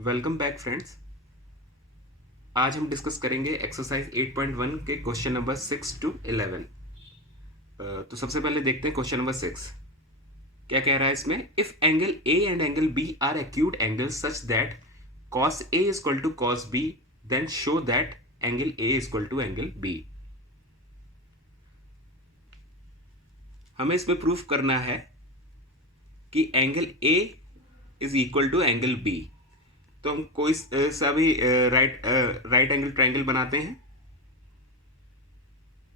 Welcome back friends. आज हम discuss करेंगे एक्सरसाइज 8.1 के क्वेश्चन नंबर 6 to 11। तो सबसे पहले देखते हैं क्वेश्चन नंबर 6 क्या कह रहा है इसमें। If angle A and angle B are acute angles such that cos A is equal to cos B, then show that angle A is equal to angle B। हमें इसमें प्रूफ करना है कि angle A is equal to angle B। तो हम कोई सा भी राइट एंगल ट्रायंगल बनाते हैं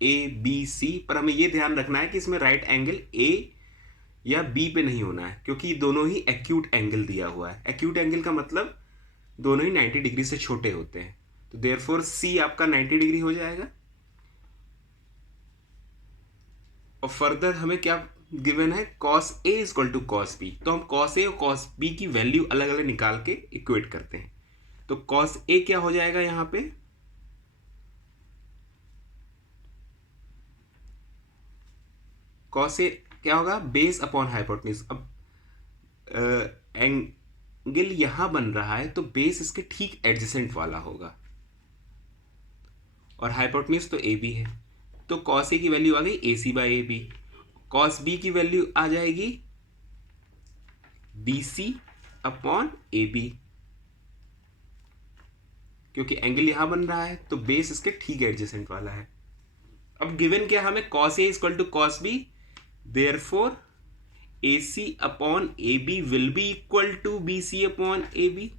ए बी सी, पर हमें ये ध्यान रखना है कि इसमें राइट एंगल ए या बी पे नहीं होना है, क्योंकि दोनों ही एक्यूट एंगल दिया हुआ है। एक्यूट एंगल का मतलब दोनों ही 90 डिग्री से छोटे होते हैं, तो देयरफॉर सी आपका 90 डिग्री हो जाएगा। और फर्दर हमें क्या गिवन है, cos A is equal to cos B। तो हम cos A और cos B की वैल्यू अलग अलग निकाल के इक्वेट करते हैं। तो cos A क्या हो जाएगा यहां पे, cos A क्या होगा, बेस अपॉन हाइपोटेन्यूज। अब एंगल यहां बन रहा है तो बेस इसके ठीक एडजेसेंट वाला होगा, और हाइपोटेन्यूज तो AB है, तो cos A की वैल्यू आ गई AC/AB। cos B की वैल्यू आ जाएगी BC/AB, क्योंकि एंगल यहां बन रहा है तो बेस इसके ठीक एडजेसेंट वाला है। अब गिवन क्या हमें, cos A equal to cos B, therefore AC/AB will be equal to BC/AB।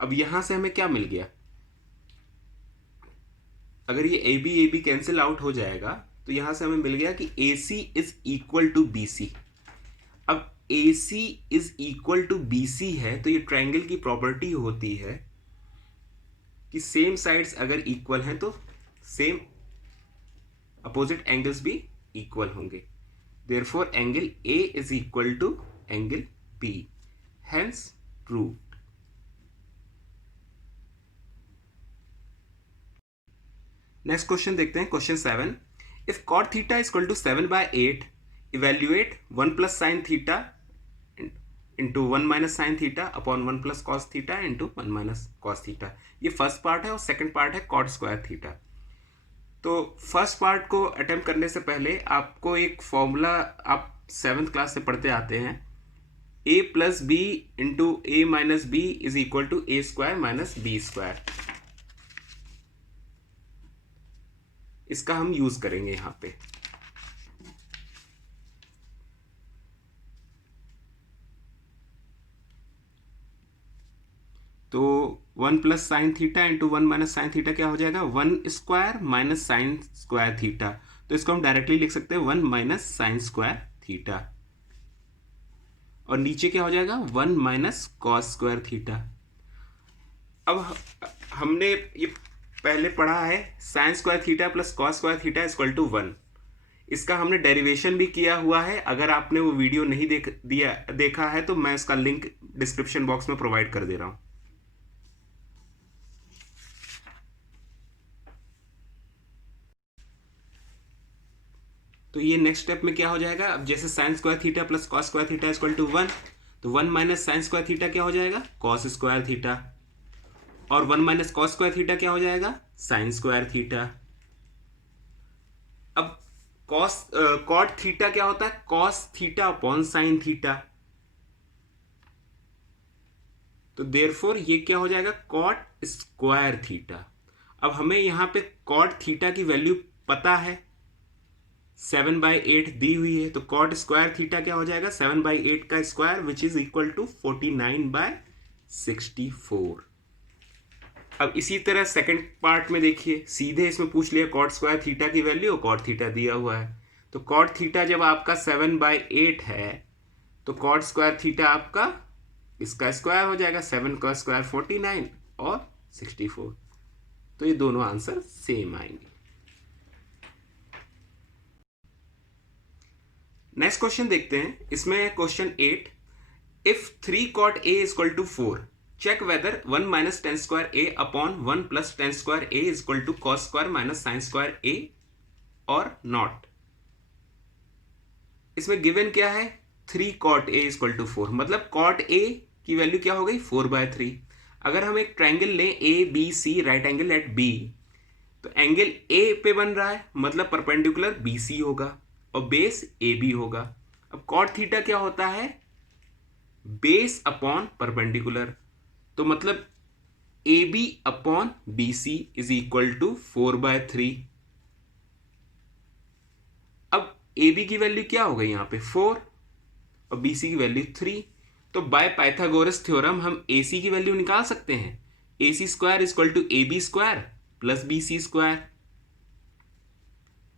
अब यहां से हमें क्या मिल गया, अगर ये AB कैंसिल आउट हो जाएगा तो यहां से हमें मिल गया कि AC is equal to BC। अब AC is equal to BC है तो ये ट्रायंगल की प्रॉपर्टी होती है कि सेम साइड्स अगर इक्वल हैं तो सेम अपोजिट एंगल्स भी इक्वल होंगे। Therefore angle A is equal to angle B, hence proved. Next question देखते हैं, question 7। If cot theta is equal to 7/8, evaluate 1 plus sine theta into 1 minus sine theta upon 1 plus cos theta into 1 minus cos theta. ये first part है और second part है cot square theta. तो first part को attempt करने से पहले आपको एक फॉर्मूला आप 7th क्लास से पढ़ते आते हैं, a plus B into A minus B is equal to A square minus B square. इसका हम यूज करेंगे यहां पे। तो 1 plus sine theta into 1 minus sine theta क्या हो जाएगा, 1 square minus sine square theta. तो इसको हम डायरेक्टली लिख सकते हैं 1 माइनस साइन स्क्वायर थीटा, और नीचे क्या हो जाएगा 1 माइनस कॉस स्क्वायर थीटा। अब हमने ये पहले पढ़ा है sine square theta plus cos square theta equal to 1। इसका हमने डेरिवेशन भी किया हुआ है। अगर आपने वो वीडियो नहीं देखा है तो मैं इसका लिंक डिस्क्रिप्शन बॉक्स में प्रोवाइड कर दे रहा हूं। तो ये नेक्स्ट स्टेप में क्या हो जाएगा, अब जैसे sine square theta plus cos square theta equal to 1, तो 1 माइनस साइन स्क्वायर थीटा क्या हो जाएगा, कॉस स्क्वायर थीटा, और 1 माइनस कॉस स्क्वायर थीटा क्या हो जाएगा, साइन स्क्वायर थीटा। अब कॉट थीटा क्या होता है, cos theta upon sine theta. तो देयरफॉर ये क्या हो जाएगा, कॉट स्क्वायर थीटा। अब हमें यहां पे कॉट थीटा की वैल्यू पता है, 7/8 दी हुई है, तो कॉट स्क्वायर थीटा क्या हो जाएगा, 7/8 का square which is equal to 49/64। अब इसी तरह सेकंड पार्ट में देखिए, सीधे इसमें पूछ लिया कॉट स्क्वायर थीटा की वैल्यू और कॉट थीटा दिया हुआ है। तो कॉट थीटा जब आपका 7/8 है तो कॉट स्क्वायर थीटा आपका इसका स्क्वायर हो जाएगा, 7 का स्क्वायर 49 और 64। तो ये दोनों आंसर सेम आएंगे। नेक्स्ट क्वेश्चन देखते हैं, इसमें question 8। If 3 cot A is equal to 4, check whether 1 minus tan square A upon 1 plus tan square A is equal to cos square minus sin square A or not। इसमें given क्या है, 3 cot a equal to 4, मतलब cot a की value क्या हो गई 4/3। अगर हम एक ट्राइंगल लें A B C, right angle at B, तो एंगल ए पे बन रहा है, मतलब परपेंडिकुलर बी सी होगा और बेस ए बी होगा। अब cot थीटा क्या होता है, बेस अपॉन परपेंडिकुलर, तो मतलब A B upon B C is equal to 4/3। अब ए बी की वैल्यू क्या हो गई यहाँ पे 4 और बी सी की वैल्यू 3, तो बाय पाइथागोरस थ्योरम हम ए सी की वैल्यू निकाल सकते हैं। A C square equal to A B square plus B C square.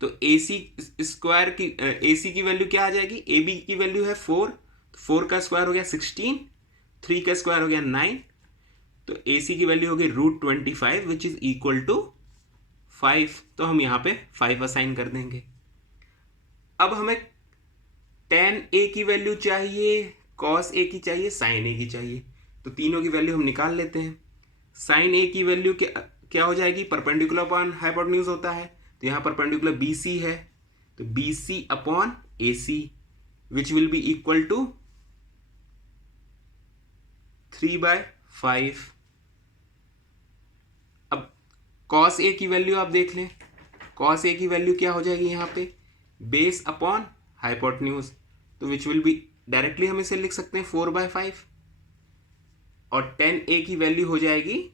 तो ए सी स्क्वायर की ए सी की वैल्यू क्या आ जाएगी, ए बी की वैल्यू है 4, तो 4 का स्क्वायर हो गया 16, 3 का स्क्वायर हो गया 9, तो ए सी की वैल्यू होगी √25 विच इज इक्वल टू 5। तो हम यहाँ पे 5 असाइन कर देंगे। अब हमें tan a की वैल्यू चाहिए, cos a की चाहिए, sin a की चाहिए, तो तीनों की वैल्यू हम निकाल लेते हैं। sin a की वैल्यू क्या हो जाएगी, परपेंडिकुलर अपॉन हाइपोटेन्यूज होता है, तो यहाँ परपेंडिकुलर बी सी है, तो B C upon A C which will be equal to 3/5। अब cos a की वैल्यू आप देख लें, cos a की वैल्यू क्या हो जाएगी यहाँ पे, बेस अपॉन हाइपोटेन्यूज, तो विच विल बी डायरेक्टली हम इसे लिख सकते हैं 4/5, और tan a की वैल्यू हो जाएगी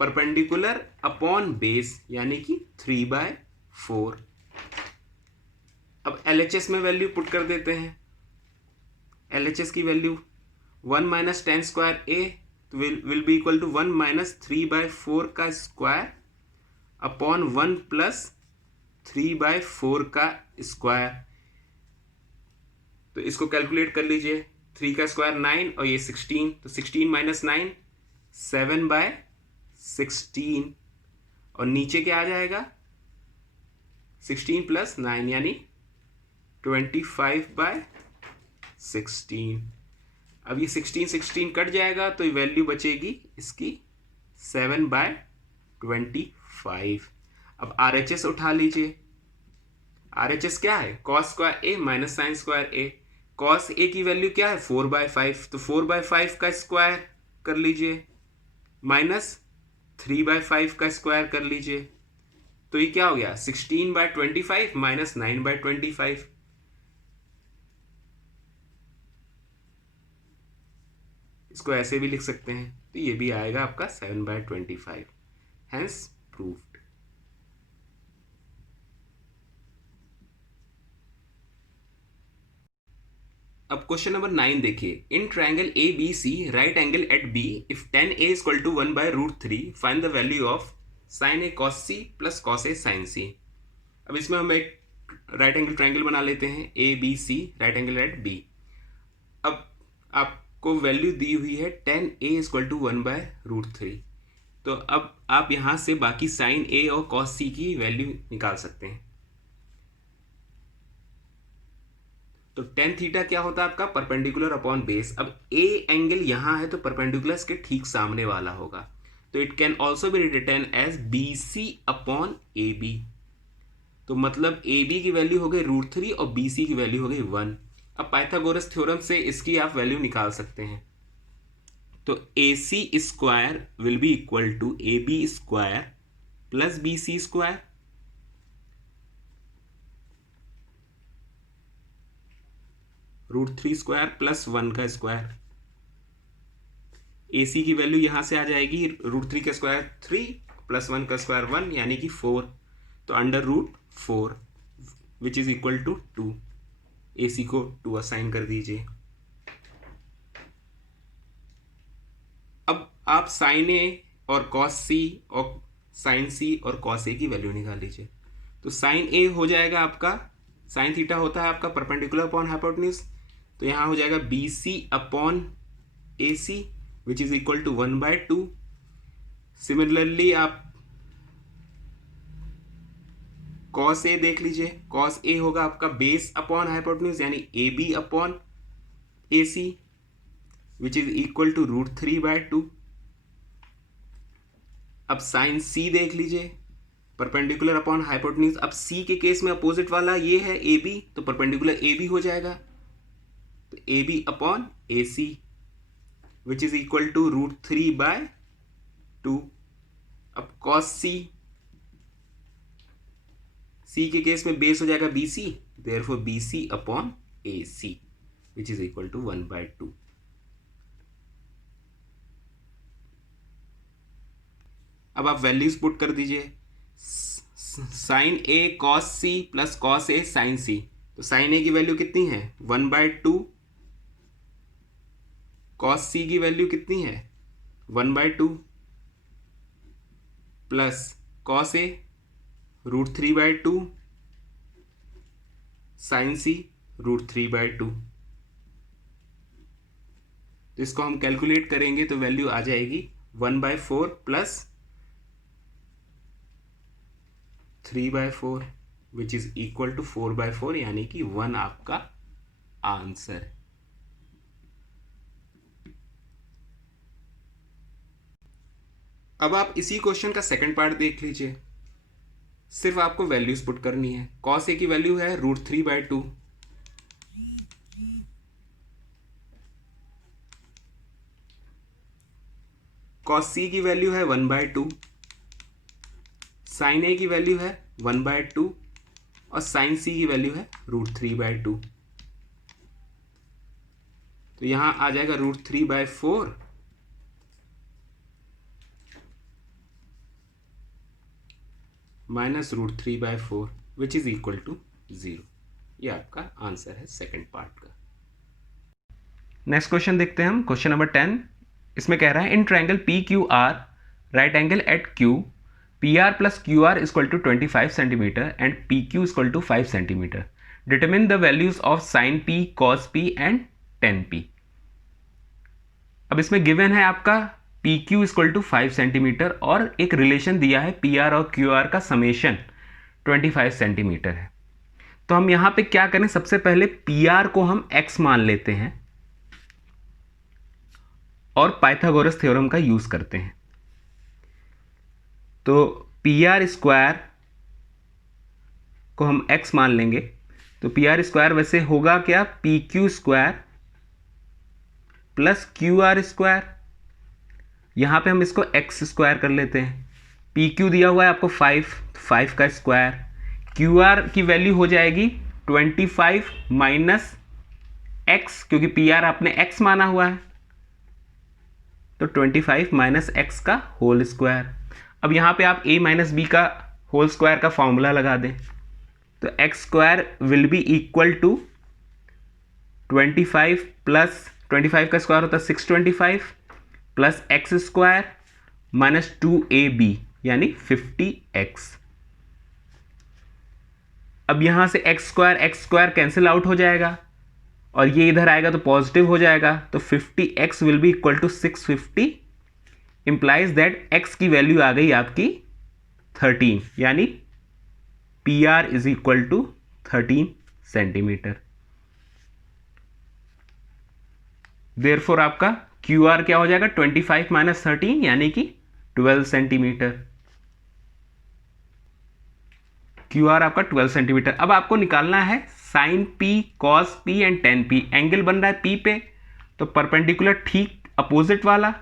परपेंडिकुलर अपॉन बेस यानी कि 3/4। अब LHS में वैल्यू पुट कर देते हैं। LHS की value 1 minus tan square a will be equal to 1 minus 3/4 का स्क्वायर अपॉन 1 प्लस 3/4 का स्क्वायर। तो इसको कैलकुलेट कर लीजिए, 3 का स्क्वायर 9 और ये 16, तो 16 माइनस 9 7/16, और नीचे क्या आ जाएगा 16 प्लस 9 यानी 25/16। अब ये 16 कट जाएगा तो ये वैल्यू बचेगी इसकी 7/25। अब RHS उठा लीजिए। RHS क्या है, cos square a minus sine square a। cos a की वैल्यू क्या है 4/5, तो 4/5 का स्क्वायर कर लीजिए माइनस 3/5 का स्क्वायर कर लीजिए, तो ये क्या हो गया 16/25 माइनस 9/25। इसको ऐसे भी लिख सकते हैं, तो ये भी आएगा आपका 7/25, हैंस प्रूव्ड। अब क्वेश्चन नंबर 9 देखिए, in triangle A B C right angle at B if tan a equal to 1/√3 find the value of sin a cos c plus cos a sin c। अब इसमें हम एक right angle triangle बना लेते हैं A B C right angle at B. अब आपको value दी हुई है tan a इक्वल टू 1/√3, तो अब आप यहाँ से बाकी sin a और cos c की वैल्यू निकाल सकते हैं। तो tan थीटा क्या होता है आपका, परपेंडिकुलर अपॉन बेस। अब a एंगल यहाँ है तो परपेंडिकुलर इसके ठीक सामने वाला होगा, तो it can also be written as BC upon AB। तो मतलब AB की वैल्यू हो गई √3 और BC की वैल्यू हो गई 1। अब पाइथागोरस थ्योरम से इसकी आप वैल्यू निकाल सकते हैं, तो AC square will be equal to AB square plus BC square, √3 square plus 1 का स्क्वायर। AC की वैल्यू यहां से आ जाएगी √3 का स्क्वायर 3 प्लस 1 का स्क्वायर 1 यानी कि 4, तो √4 which is equal to 2। AC को 2 असाइन कर दीजिए। अब आप साइन ए और cos c और साइन c और cos a की वैल्यू निकाल लीजिए। तो साइन ए हो जाएगा आपका, साइन थीटा होता है आपका परपेंडिकुलर अपॉन हाइपोटेन्यूज, तो यहाँ हो जाएगा BC upon AC which is equal to 1/2। Similarly आप cos a देख लीजिए, cos a होगा आपका बेस अपॉन हाइपोटेन्यूज यानी AB upon AC which is equal to √3/2। अब साइन C देख लीजिए, परपेंडिकुलर अपॉन हाइपोटेन्यूज। अब सी के केस में अपोजिट वाला ये है ए बी, तो परपेंडिकुलर ए बी हो जाएगा, तो A B upon A C which is equal to √3/2। अब कॉस सी के केस में बेस हो जाएगा B C, therefore B C upon A C which is equal to 1/2। अब आप वैल्यूज पुट कर दीजिए, sine A cos C plus cos A sine C, तो साइन ए की वैल्यू कितनी है 1/2, कॉस सी की वैल्यू कितनी है 1/2 प्लस कॉस ए √3/2, साइन सी √3/2। तो इसको हम कैलकुलेट करेंगे तो वैल्यू आ जाएगी 1/4 plus 3/4 which is equal to 4/4, यानी कि 1 आपका आंसर है। अब आप इसी क्वेश्चन का सेकंड पार्ट देख लीजिए, सिर्फ आपको वैल्यूज पुट करनी है। कॉस ए की वैल्यू है √3/2, कॉस सी की वैल्यू है 1/2, साइन ए की वैल्यू है 1/2 और साइन सी की वैल्यू है √3/2। तो यहां आ जाएगा √3/4 minus √3/4 which is equal to 0। ये आपका आंसर है सेकंड पार्ट का। नेक्स्ट क्वेश्चन देखते हैं हम, क्वेश्चन नंबर 10। इसमें कह रहा है in triangle P Q R right angle at Q P R plus Q R equal to 25 centimetre and P Q equal to 5 centimetre. Determine the values of sine P cos P and tan P. अब इसमें given है आपका P Q equal to 5 centimetre और एक relation दिया है P R और Q R का समेशन 25 सेंटीमीटर है। तो हम यहां पे क्या करें, सबसे पहले पी आर को हम x मान लेते हैं और पाइथागोरस थ्योरम का यूज करते हैं। तो पी आर स्क्वायर को हम x मान लेंगे, तो पी आर स्क्वायर वैसे होगा क्या, P Q square plus Q are square. यहां पे हम इसको x स्क्वायर कर लेते हैं। पी क्यू दिया हुआ है आपको 5 का स्क्वायर, क्यू आर की वैल्यू हो जाएगी 25 माइनस x, क्योंकि पी आर आपने x माना हुआ है, तो 25 माइनस एक्स का होल स्क्वायर। अब यहाँ पे आप a माइनस बी का होल स्क्वायर का फॉर्मूला लगा दें, तो x square will be equal to 25 plus 25 का स्क्वायर होता है 625 plus x square minus 2ab यानी 50x। अब यहां से एक्स स्क्वायर कैंसिल आउट हो जाएगा और ये इधर आएगा तो पॉजिटिव हो जाएगा, तो 50x will be equal to 650, implies that x की वैल्यू आ गई आपकी 13, यानी P R is equal to 13 centimetre. Therefore आपका क्यू आर क्या हो जाएगा 25 माइनस 13 यानी कि 12 सेंटीमीटर। क्यू आर आपका 12 सेंटीमीटर। अब आपको निकालना है sine P cos P and tan P. Angle बन रहा है पी पे, तो परपेंडिकुलर ठीक अपोजिट वाला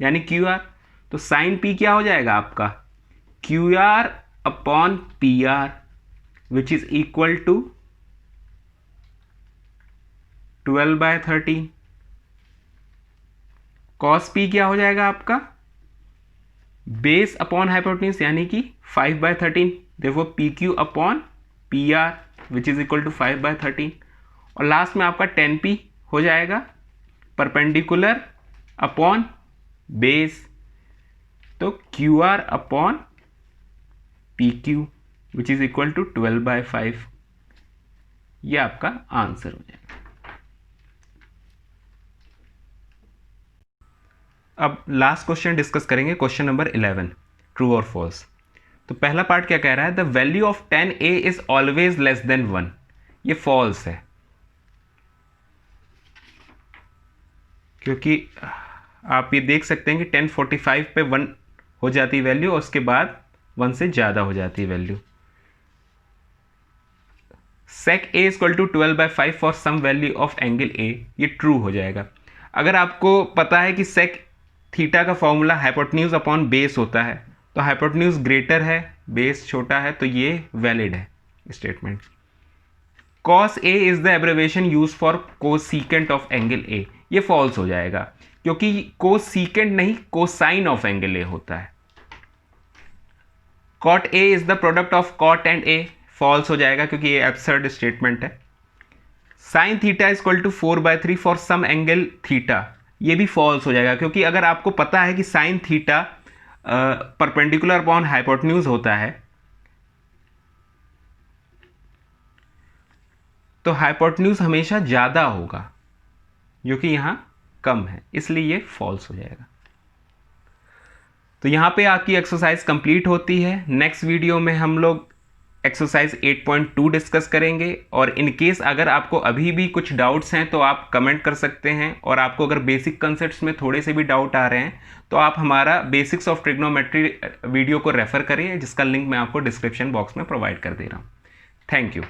यानी क्यू आर। तो साइन पी क्या हो जाएगा आपका Q R upon P R which is equal to 12/13। Cos P क्या हो जाएगा आपका बेस अपॉन हाइपोटेन्यूज यानी कि 5/13, देखो P Q upon P R which is equal to 5/13। और लास्ट में आपका 10p हो जाएगा परपेंडिकुलर अपॉन बेस, तो Q R upon P Q which is equal to 12/5। ये आपका आंसर हो जाएगा। अब लास्ट क्वेश्चन डिस्कस करेंगे, क्वेश्चन नंबर 11, ट्रू और फॉल्स। तो पहला पार्ट क्या कह रहा है, the value of 10a is always less than 1। ये फॉल्स है, क्योंकि आप ये देख सकते हैं कि 1045 पे 1 हो जाती है वैल्यू और उसके बाद 1 से ज़्यादा हो जाती है value. sec a equal to 12/5 for some value of angle a, ये ट्रू हो जाएगा। अगर आपको पता है कि sec थीटा का फॉर्मूला हाइपोटेन्यूज अपॉन बेस होता है, तो हाइपोटेन्यूज ग्रेटर है, बेस छोटा है, तो ये वैलिड है statement. cos a is the abbreviation use for cosecant of angle a, ये फॉल्स हो जाएगा क्योंकि कोसीकेंट नहीं कोसाइन ऑफ एंगल a होता है। cot a is the product of cot and a, false हो जाएगा क्योंकि ये एब्सर्ड स्टेटमेंट है। Sine theta is equal to 4/3 for some angle theta, ये भी फॉल्स हो जाएगा क्योंकि अगर आपको पता है कि sine theta perpendicular upon hypotenuse होता है, तो हाइपोटेन्यूज हमेशा ज़्यादा होगा जो कि यहाँ कम है, इसलिए ये फॉल्स हो जाएगा। तो यहाँ पे आपकी एक्सरसाइज कंप्लीट होती है। नेक्स्ट वीडियो में हम लोग एक्सरसाइज 8.2 डिस्कस करेंगे, और इन केस अगर आपको अभी भी कुछ डाउट्स हैं तो आप कमेंट कर सकते हैं, और आपको अगर बेसिक कंसेप्ट्स में थोड़े से भी डाउट आ रहे हैं तो आप हमारा बेसिक्स ऑफ ट्रिग्नोमेट्री वीडियो को रेफर करिए, जिसका लिंक मैं आपको डिस्क्रिप्शन बॉक्स में प्रोवाइड कर दे रहा हूँ। Thank you.